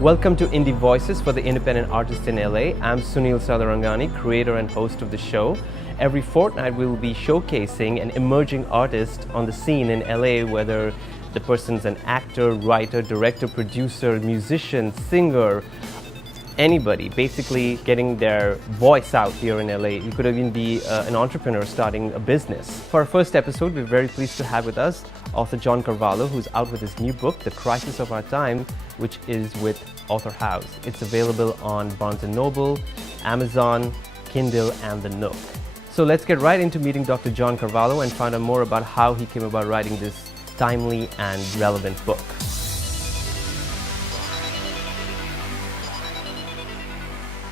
Welcome to Indie Voices for the Independent Artist in LA. I'm Sunil Sadarangani, creator and host of the show. Every fortnight we will be showcasing an emerging artist on the scene in LA, whether the person's an actor, writer, director, producer, musician, singer, anybody, basically getting their voice out here in LA. You could even be an entrepreneur starting a business. For our first episode, we're very pleased to have with us author John Carvalho, who's out with his new book, The Crisis of Our Time, which is with Author House. It's available on Barnes & Noble, Amazon, Kindle, and The Nook. So let's get right into meeting Dr. John Carvalho and find out more about how he came about writing this timely and relevant book.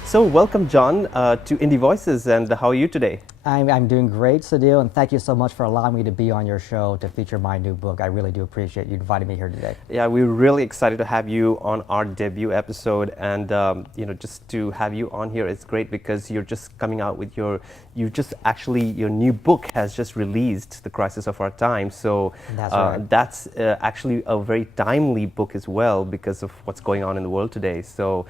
So welcome, John, to Indie Voices, and how are you today? I'm doing great, Sadil, and thank you so much for allowing me to be on your show to feature my new book. I really do appreciate you inviting me here today. Yeah, we're really excited to have you on our debut episode, and just to have you on here, it's great because you're just coming out with your new book has just released, The Crisis of Our Time. So that's right. That's actually a very timely book as well because of what's going on in the world today. So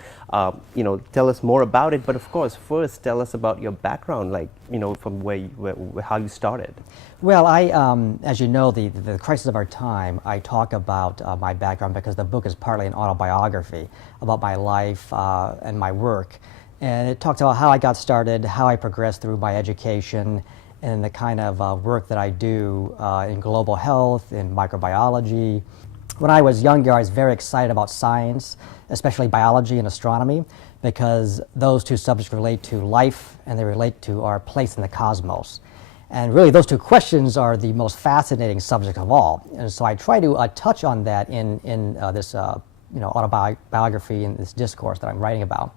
tell us more about it, but of course, first tell us about your background, from how you started. Well, as you know, the Crisis of Our Time, I talk about my background because the book is partly an autobiography about my life and my work. And it talks about how I got started, how I progressed through my education, and the kind of work that I do in global health, in microbiology. When I was younger, I was very excited about science, especially biology and astronomy, because those two subjects relate to life and they relate to our place in the cosmos. And really, those two questions are the most fascinating subject of all. And so I try to touch on that in this autobiography and this discourse that I'm writing about.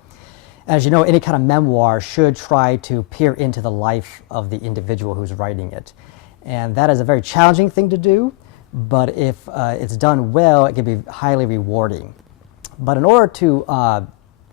As you know, any kind of memoir should try to peer into the life of the individual who's writing it. And that is a very challenging thing to do, but if it's done well, it can be highly rewarding. But in order to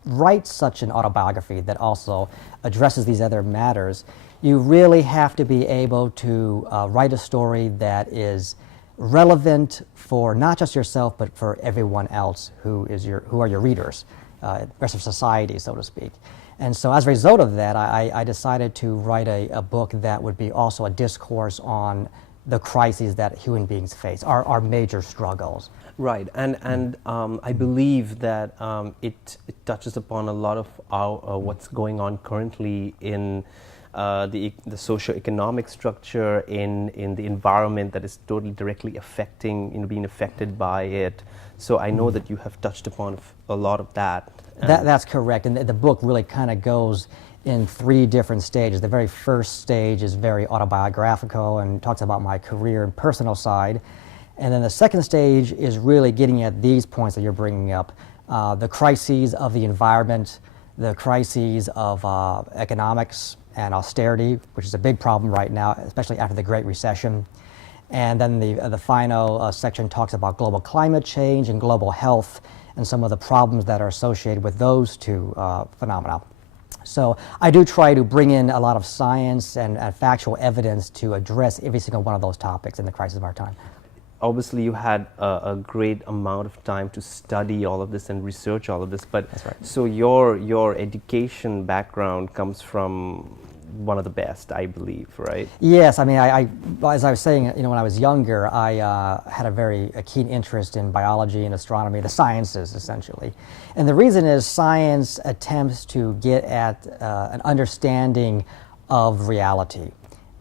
write such an autobiography that also addresses these other matters, you really have to be able to write a story that is relevant for not just yourself, but for everyone else who are your readers, the rest of society, so to speak. And so as a result of that, I decided to write a book that would be also a discourse on the crises that human beings face, our major struggles. Right, and I believe that it touches upon a lot of what's going on currently in the socio-economic structure, in the environment that is totally directly affecting, being affected by it. So I know that you have touched upon a lot of that. That's correct, and the book really kind of goes in three different stages. The very first stage is very autobiographical and talks about my career and personal side. And then the second stage is really getting at these points that you're bringing up, the crises of the environment, the crises of economics and austerity, which is a big problem right now, especially after the Great Recession. And then the final section talks about global climate change and global health and some of the problems that are associated with those two phenomena. So I do try to bring in a lot of science and factual evidence to address every single one of those topics in the crisis of our time. Obviously, you had a great amount of time to study all of this and research all of this. But that's right. So your education background comes from one of the best, I believe, right? Yes, I mean, as I was saying, when I was younger, I had a keen interest in biology and astronomy, the sciences, essentially. And the reason is science attempts to get at an understanding of reality.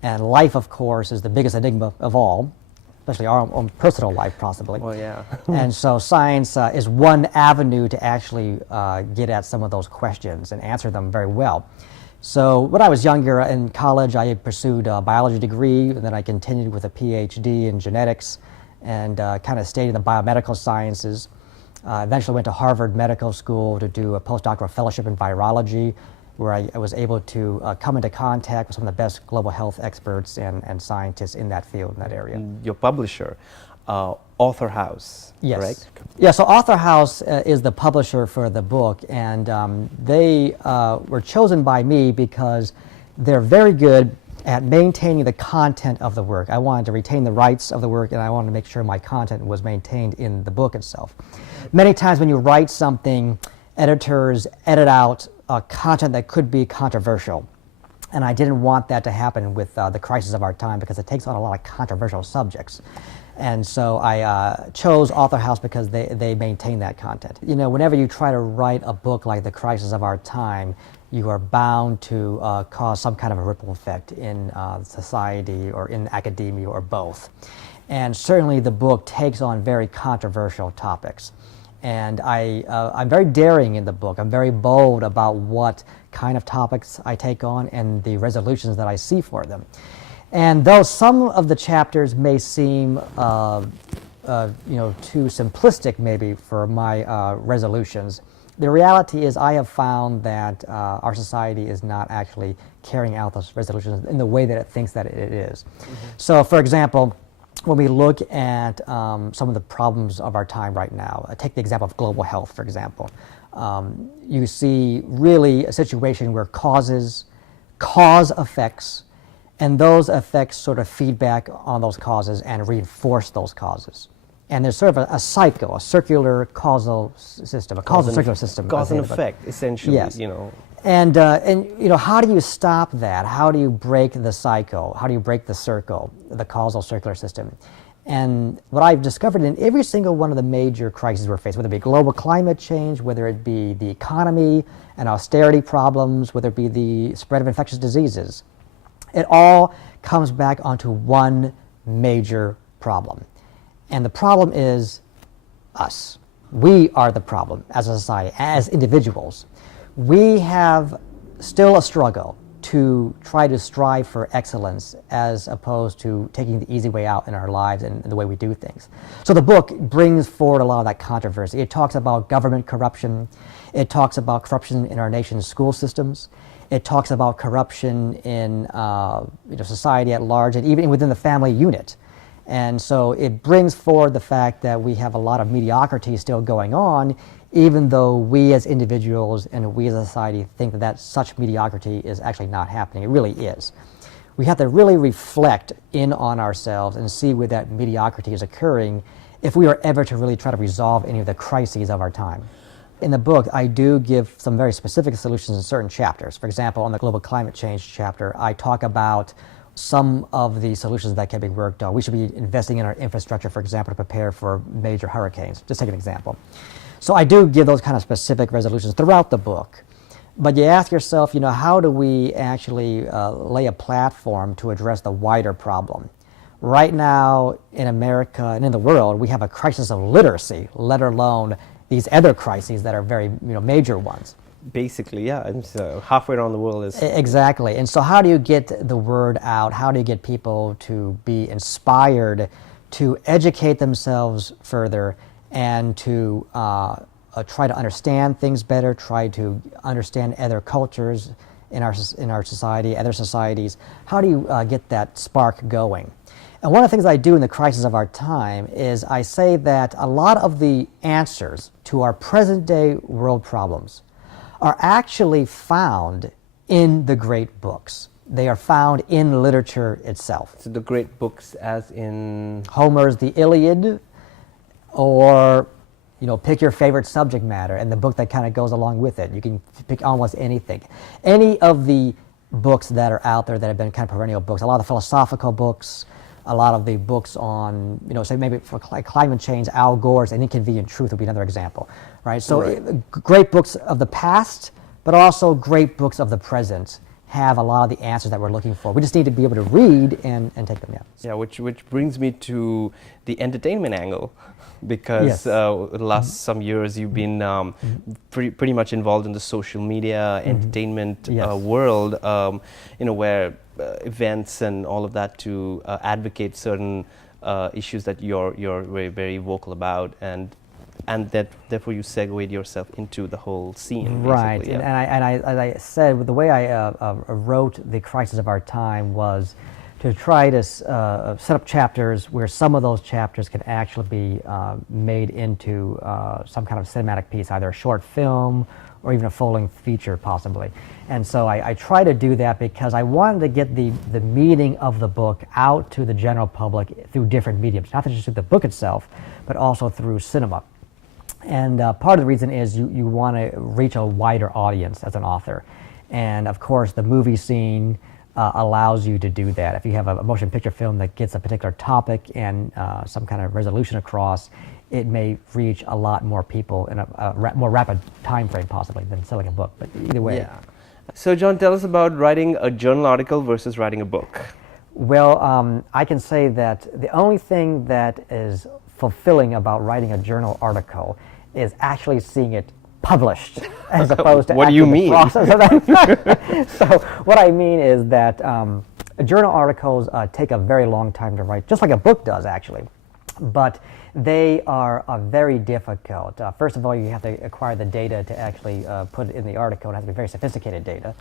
And life, of course, is the biggest enigma of all, especially our own personal life, possibly. Well, yeah. And so science is one avenue to actually get at some of those questions and answer them very well. So when I was younger in college, I pursued a biology degree, and then I continued with a PhD in genetics and kind of stayed in the biomedical sciences. Eventually went to Harvard Medical School to do a postdoctoral fellowship in virology, where I was able to come into contact with some of the best global health experts and scientists in that field, in that area. Your publisher, Author House, yes. Right? Yeah, so Author House is the publisher for the book, and they were chosen by me because they're very good at maintaining the content of the work. I wanted to retain the rights of the work, and I wanted to make sure my content was maintained in the book itself. Many times when you write something, editors edit out content that could be controversial. And I didn't want that to happen with The Crisis of Our Time, because it takes on a lot of controversial subjects. And so I chose Author House because they maintain that content. You know, whenever you try to write a book like The Crisis of Our Time, you are bound to cause some kind of a ripple effect in society or in academia or both. And certainly the book takes on very controversial topics. And I'm very daring in the book. I'm very bold about what kind of topics I take on and the resolutions that I see for them. And though some of the chapters may seem too simplistic maybe for my resolutions, the reality is I have found that our society is not actually carrying out those resolutions in the way that it thinks that it is. Mm-hmm. So, for example, when we look at some of the problems of our time right now, take the example of global health, for example. You see really a situation where cause effects, and those effects sort of feedback on those causes and reinforce those causes. And there's sort of a cycle, a circular causal system, a causal circular system. Cause and effect, essentially, yes. you know. And how do you stop that? How do you break the cycle? How do you break the circle, the causal circular system? And what I've discovered in every single one of the major crises we're facing, whether it be global climate change, whether it be the economy and austerity problems, whether it be the spread of infectious diseases, it all comes back onto one major problem. And the problem is us. We are the problem as a society, as individuals. We have still a struggle to try to strive for excellence as opposed to taking the easy way out in our lives and the way we do things. So the book brings forward a lot of that controversy. It talks about government corruption. It talks about corruption in our nation's school systems. It talks about corruption in society at large and even within the family unit. And so it brings forward the fact that we have a lot of mediocrity still going on, even though we as individuals and we as a society think that such mediocrity is actually not happening. It really is. We have to really reflect in on ourselves and see where that mediocrity is occurring if we are ever to really try to resolve any of the crises of our time. In the book, I do give some very specific solutions in certain chapters. For example, on the global climate change chapter, I talk about some of the solutions that can be worked on. We should be investing in our infrastructure, for example, to prepare for major hurricanes. Just take an example. So I do give those kind of specific resolutions throughout the book. But you ask yourself, how do we actually lay a platform to address the wider problem? Right now in America and in the world, we have a crisis of literacy, let alone these other crises that are very major ones. Basically, yeah, and so halfway around the world is... Exactly. And so how do you get the word out? How do you get people to be inspired to educate themselves further and to try to understand things better, try to understand other cultures in our society, other societies? How do you get that spark going? And one of the things I do in The Crisis of Our Time is I say that a lot of the answers to our present-day world problems are actually found in the great books. They are found in literature itself. So the great books as in... Homer's The Iliad, or pick your favorite subject matter and the book that kind of goes along with it. You can pick almost anything. Any of the books that are out there that have been kind of perennial books, a lot of the philosophical books, a lot of the books on, say maybe for climate change, Al Gore's An Inconvenient Truth would be another example, right? So great books of the past, but also great books of the present have a lot of the answers that we're looking for. We just need to be able to read and take them, Yeah, which brings me to the entertainment angle, because yes. The last some years you've been pretty much involved in the social media entertainment Yes. world, where events and all of that to advocate certain issues that you're very, very vocal about, and that therefore you segued yourself into the whole scene. Right, yeah. and I, as I said, the way I wrote The Crisis of Our Time was to try to set up chapters where some of those chapters could actually be made into some kind of cinematic piece, either a short film or even a full-length feature possibly. And so I try to do that because I wanted to get the meaning of the book out to the general public through different mediums, not just through the book itself, but also through cinema. And part of the reason is you want to reach a wider audience as an author. And of course, the movie scene allows you to do that. If you have a motion picture film that gets a particular topic and some kind of resolution across, it may reach a lot more people in a more rapid time frame possibly than selling a book. But either way. Yeah. So John, tell us about writing a journal article versus writing a book. Well, I can say that the only thing that is fulfilling about writing a journal article is actually seeing it published, as opposed to what do you mean? the process of that. So what I mean is that journal articles take a very long time to write, just like a book does actually, but they are very difficult. First of all, you have to acquire the data to actually put it in the article. It has to be very sophisticated data.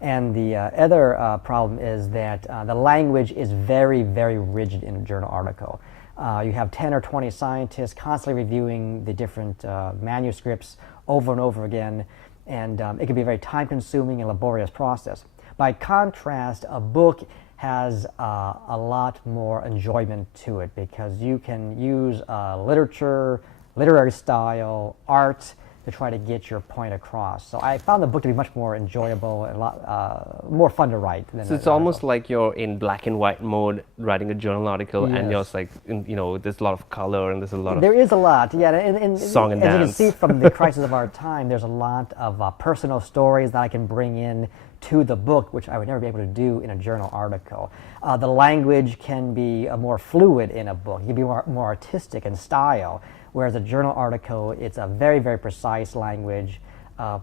And the other problem is that the language is very, very rigid in a journal article. You have 10 or 20 scientists constantly reviewing the different manuscripts over and over again, and it can be a very time-consuming and laborious process. By contrast, a book has a lot more enjoyment to it because you can use literature, literary style, art to try to get your point across. So I found the book to be much more enjoyable and a lot more fun to write. Than So it's almost like you're in black and white mode writing a journal article, and you're like, there's a lot of color and there's a lot of... There is a lot, yeah. And song and as dance. you can see from the crisis of our time, there's a lot of personal stories that I can bring in to the book, which I would never be able to do in a journal article. The language can be more fluid in a book. It can be more artistic in style, whereas a journal article, it's a very, very precise language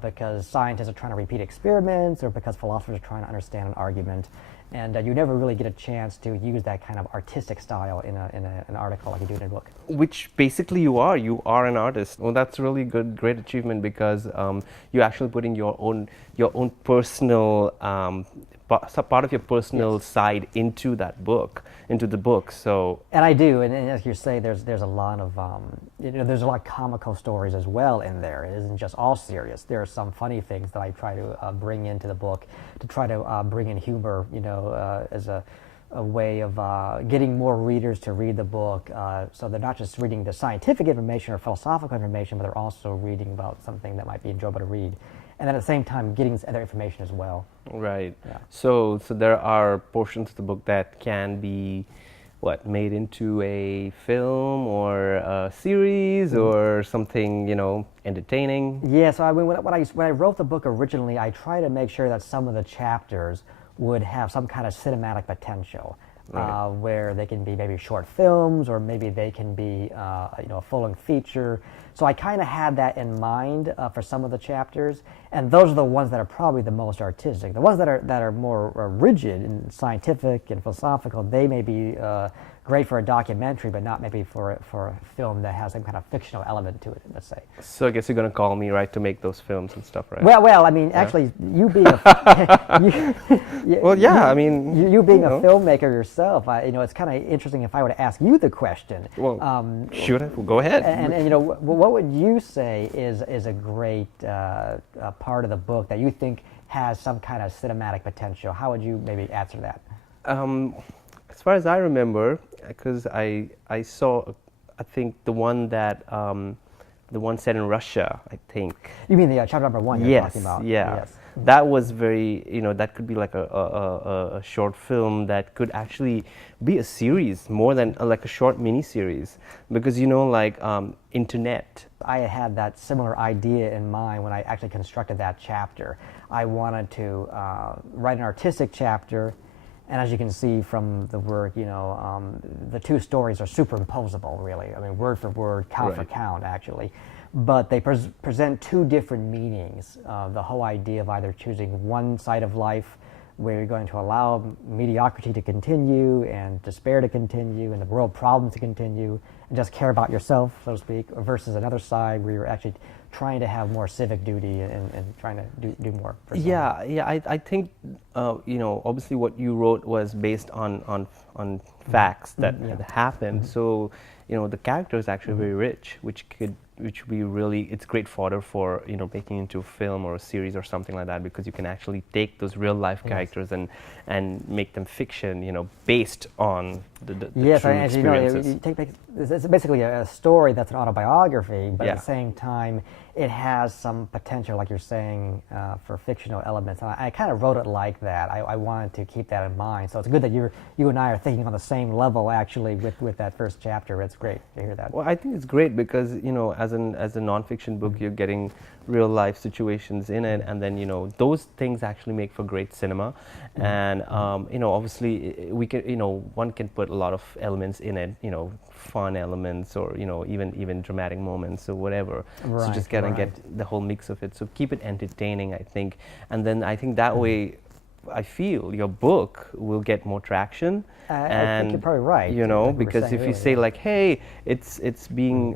because scientists are trying to repeat experiments or because philosophers are trying to understand an argument. And you never really get a chance to use that kind of artistic style in an article like you do in a book. Which basically you are an artist. Well, that's really great achievement because you actually put in your own personal part of your personal side into the book. So. And I do, and as you say, there's a lot of there's a lot of comical stories as well in there. It isn't just all serious. There are some funny things that I try to bring into the book to try to bring in humor, as a way of getting more readers to read the book, so they're not just reading the scientific information or philosophical information, but they're also reading about something that might be enjoyable to read. And then at the same time, getting this other information as well. Right. Yeah. So there are portions of the book that can be, made into a film or a series or something, entertaining. Yeah. So I mean, when I wrote the book originally, I tried to make sure that some of the chapters would have some kind of cinematic potential. Right. Where they can be maybe short films, or maybe they can be a full-length feature. So I kind of had that in mind for some of the chapters, and those are the ones that are probably the most artistic. The ones that are more rigid and scientific and philosophical, they may be great for a documentary, but not maybe for a film that has some kind of fictional element to it, let's say. So I guess you're going to call me, right, to make those films and stuff, right? Well, I mean, actually, you being you being a filmmaker yourself, it's kind of interesting if I were to ask you the question. Well, shoot it. Well, go ahead. And what would you say is a great part of the book that you think has some kind of cinematic potential? How would you maybe answer that? As far as I remember, because I saw, I think the one set in Russia, I think. You mean the chapter number 1 you're talking about? Yeah. Yes. That was very, that could be like a short film that could actually be a series more than like a short mini series, because internet. I had that similar idea in mind when I actually constructed that chapter. I wanted to write an artistic chapter. And as you can see from the work, the two stories are superimposable, really. I mean, word for word, count for count, actually. But they present two different meanings. The whole idea of either choosing one side of life where you're going to allow mediocrity to continue and despair to continue and the world problems to continue and just care about yourself, so to speak, versus another side where you're actually trying to have more civic duty and trying to do more for society. Yeah, I think obviously what you wrote was based on facts that happened. So the character is actually very rich, which we really, it's great fodder for making into a film or a series or something like that, because you can actually take those real life characters and make them fiction, based on the yes, true and as experiences. it's basically a story that's an autobiography, but at the same time, it has some potential, like you're saying, for fictional elements. And I kind of wrote it like that. I wanted to keep that in mind. So it's good that you and I are thinking on the same level, actually, with that first chapter. It's great to hear that. Well, I think it's great because as a nonfiction book, you're getting real life situations in it, and then those things actually make for great cinema. And obviously we can one can put a lot of elements in it, fun elements or even dramatic moments or whatever. Right, so just gotta get the whole mix of it. So keep it entertaining, I think, and then I think that way, I feel your book will get more traction. I think you're probably right. Because if you say like, hey, it's being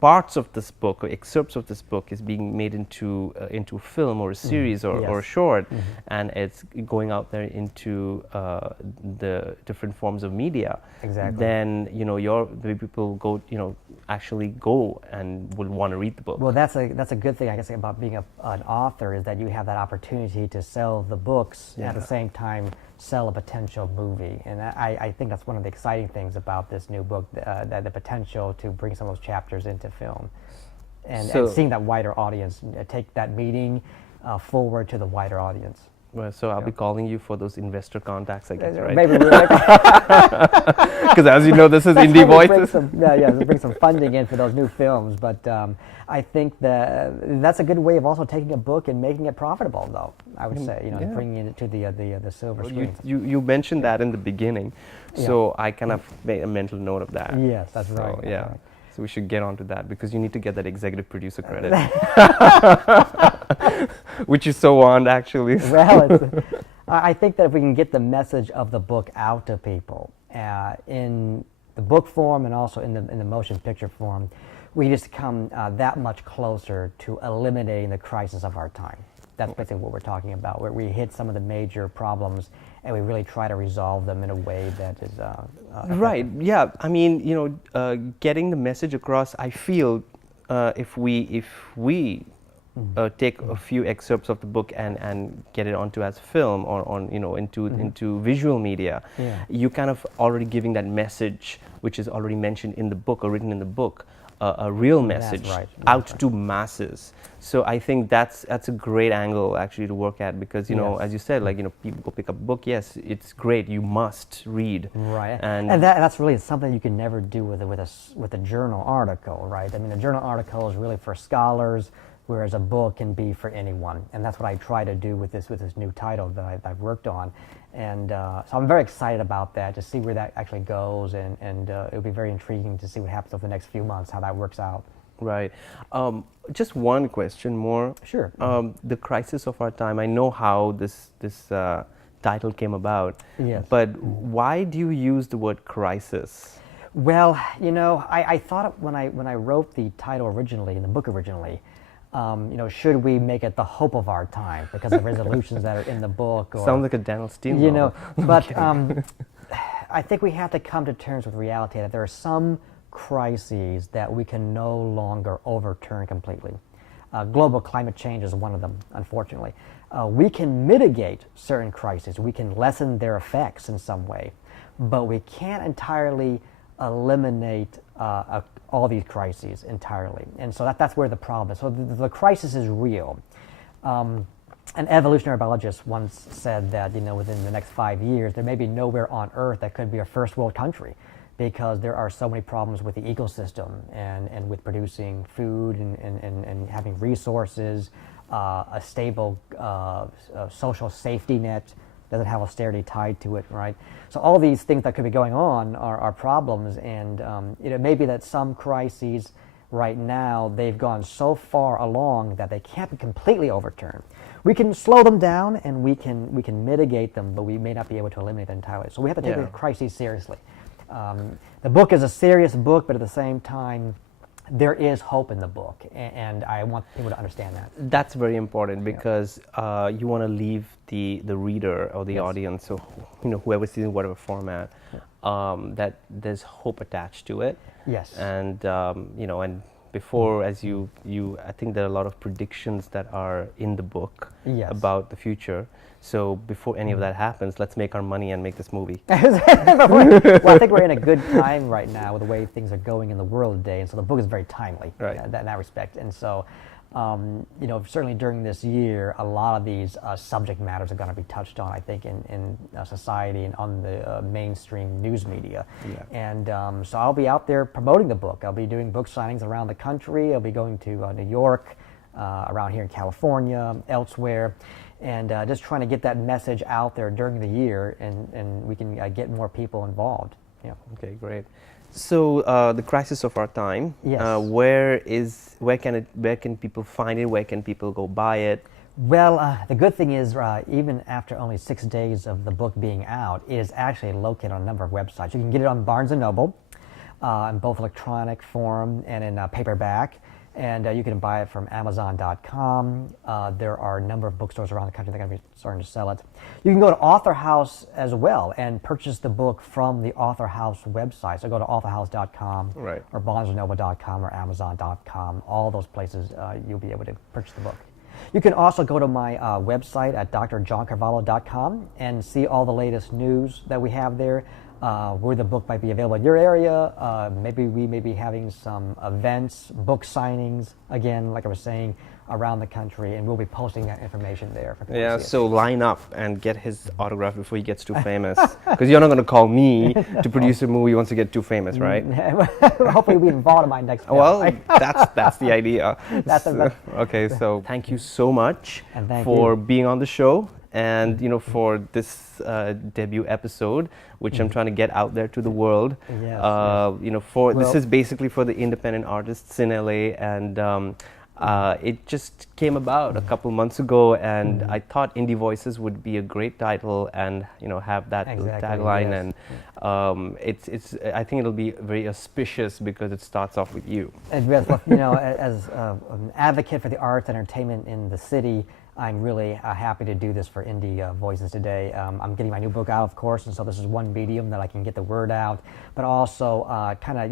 parts of this book or excerpts of this book is being made into a film or a series or a short, and it's going out there into the different forms of media. Exactly. Then the people go actually go and will want to read the book. Well, that's a good thing, I guess, about being an author, is that you have that opportunity to sell the books and at the same time sell a potential movie. And I think that's one of the exciting things about this new book, the potential to bring some of those chapters into film, and seeing that wider audience, take that meeting forward to the wider audience. Well, so I'll be calling you for those investor contacts, I guess, right? Maybe because as you know, this is Indie Voices. Bring some funding in for those new films. But I think that's a good way of also taking a book and making it profitable, though. I would say, bringing it to the silver screen. You mentioned that in the beginning, so I kind of made a mental note of that. Yes, that's right. So, right. So we should get onto that, because you need to get that executive producer credit, which you so want, actually. Well, I think that if we can get the message of the book out to people in the book form and also in the motion picture form, we just come that much closer to eliminating the crisis of our time. That's basically what we're talking about, where we hit some of the major problems and we really try to resolve them in a way that is right. Yeah. I mean, getting the message across. I feel if we take a few excerpts of the book and get it onto as film or into visual media, you kind of already giving that message, which is already mentioned in the book or written in the book. A real message out to masses. So I think that's a great angle actually to work at, because as you said, like people go pick up a book. Yes, it's great. You must read. Right, and that's really something you can never do with a journal article, right? I mean, a journal article is really for scholars, whereas a book can be for anyone, and that's what I try to do with this new title that I've worked on. And so I'm very excited about that, to see where that actually goes, and it'll be very intriguing to see what happens over the next few months, how that works out. Right. Just one question more. Sure. The crisis of our time. I know how this title came about. Yes. But why do you use the word crisis? Well, I thought when I wrote the title originally, in the book originally, should we make it the hope of our time because of resolutions that are in the book? Or, sounds like a Daniel Steele novel. But I think we have to come to terms with reality that there are some crises that we can no longer overturn completely. Global climate change is one of them, unfortunately. We can mitigate certain crises. We can lessen their effects in some way, but we can't entirely eliminate all these crises entirely. And so that's where the problem is. So the crisis is real. An evolutionary biologist once said that within the next 5 years, there may be nowhere on Earth that could be a first world country, because there are so many problems with the ecosystem and with producing food and having resources, a stable social safety net, doesn't have austerity tied to it, right? So all these things that could be going on are problems, and it may be that some crises right now, they've gone so far along that they can't be completely overturned. We can slow them down and we can mitigate them, but we may not be able to eliminate them entirely. So we have to take the crises seriously. The book is a serious book, but at the same time, there is hope in the book, and I want people to understand that. That's very important because you want to leave the reader or the Yes. audience, or whoever sees in whatever format, that there's hope attached to it. Yes. And and before, as you I think there are a lot of predictions that are in the book Yes. about the future. So before any of that happens, let's make our money and make this movie. Well, I think we're in a good time right now with the way things are going in the world today, and so the book is very timely Right. in that respect. And so, certainly during this year, a lot of these subject matters are going to be touched on, I think, in society and on the mainstream news media. Yeah. And so I'll be out there promoting the book. I'll be doing book signings around the country. I'll be going to New York, around here in California, elsewhere. And just trying to get that message out there during the year, and we can get more people involved. Yeah. Okay, great. So the crisis of our time. Yes. Where can people find it? Where can people go buy it? Well, the good thing is, even after only 6 days of the book being out, it is actually located on a number of websites. You can get it on Barnes & Noble, in both electronic form and in paperback. And you can buy it from Amazon.com. There are a number of bookstores around the country that are going to be starting to sell it. You can go to Author House as well and purchase the book from the Author House website. So go to authorhouse.com, Right. or BarnesandNoble.com, or Amazon.com. All those places you'll be able to purchase the book. You can also go to my website at drjohncarvalho.com and see all the latest news that we have there. Where the book might be available in your area. Maybe we may be having some events, book signings, again, like I was saying, around the country, and we'll be posting that information there for people Yeah, to see so line up and get his autograph before he gets too famous. Because you're not going to call me to produce a movie once you get too famous, right? Hopefully we'll be involved in my next film. Well, that's the idea. That's the- Okay, so thank you so much And thank for you. being on the show, and for this debut episode, which I'm trying to get out there to the world. Yes, This is basically for the independent artists in LA, and it just came about a couple months ago, and I thought Indie Voices would be a great title, and have that Exactly, tagline, yes. and I think it'll be very auspicious because it starts off with you. And as an advocate for the arts and entertainment in the city, I'm really happy to do this for Indie Voices today. I'm getting my new book out, of course, and so this is one medium that I can get the word out, but also kind of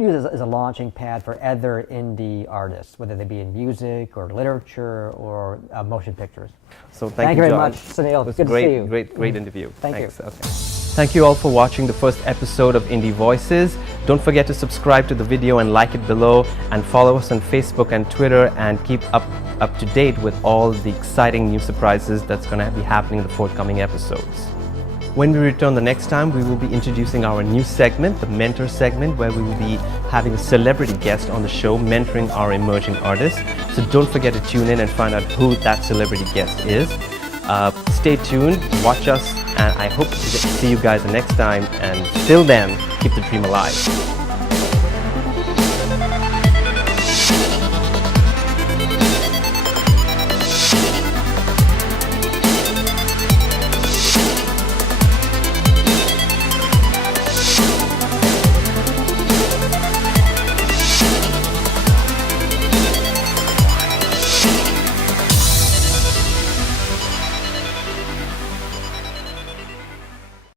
use it as a launching pad for other indie artists, whether they be in music or literature or motion pictures. So Thank you very John. much, Sunil. It was Good to see you. Great interview. Thank you. Thanks. Okay. Thank you all for watching the first episode of Indie Voices. Don't forget to subscribe to the video and like it below, and follow us on Facebook and Twitter, and keep up to date with all the exciting new surprises that's going to be happening in the forthcoming episodes. When we return the next time, we will be introducing our new segment, the Mentor segment, where we will be having a celebrity guest on the show mentoring our emerging artists. So don't forget to tune in and find out who that celebrity guest is. Stay tuned, watch us, and I hope to see you guys the next time. And till then, keep the dream alive.